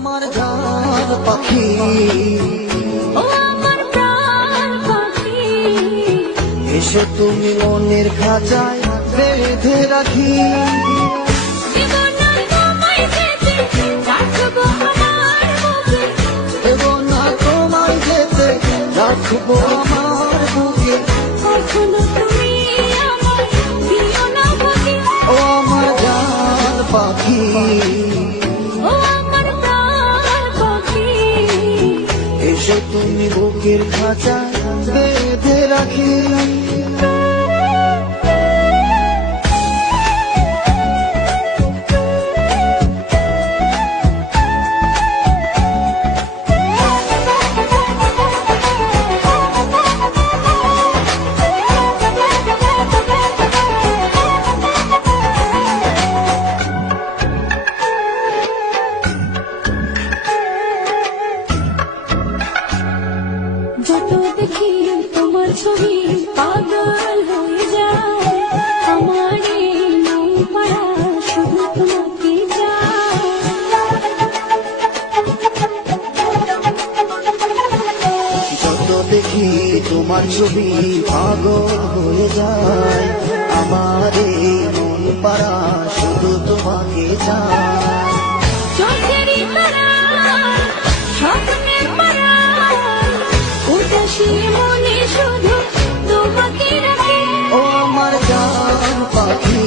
আমার জান পাখি, ও আমার প্রাণ পাখি, এসো তুমি মনের খাঁচায় বেঁধে রাখি। জীবন তোমায় যেতে রাখবো আমার বুকে, দেব না তোমায় যেতে, রাখবো আমার বুকে। কখনো তুমি আমার দিও না ফাঁকি। ও আমার জান পাখি, ও আমার প্রাণ পাখি, এসো তুমি বুকের খাঁচায় বেঁধে রাখি। যত দেখি তোমার ছবি পাগল হয়ে যায়, আমার এই মন পাড়া শুধু তোমাকে চায়। যত দেখি তোমার ছবি পাগল হয়ে যায়, আমার এই মন পাড়া শুধু তোমাকে চায়। চোখেরই তারা, স্বপ্নের পারা, উদাসী মনে শুধু তোমাকে রাখে। ও আমার জান পাখি,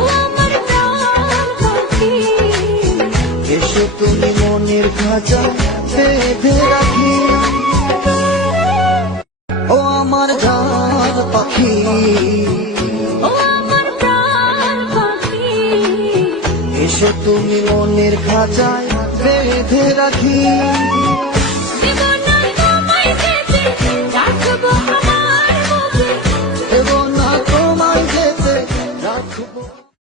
ও আমার প্রাণ পাখি, এসো তুমি মনের খাঁচা বেঁধে রাখি। ও আমার জান পাখি, ও আমার প্রাণ পাখি, এসো তুমি মনের খাঁচায় বেঁধে রাখি।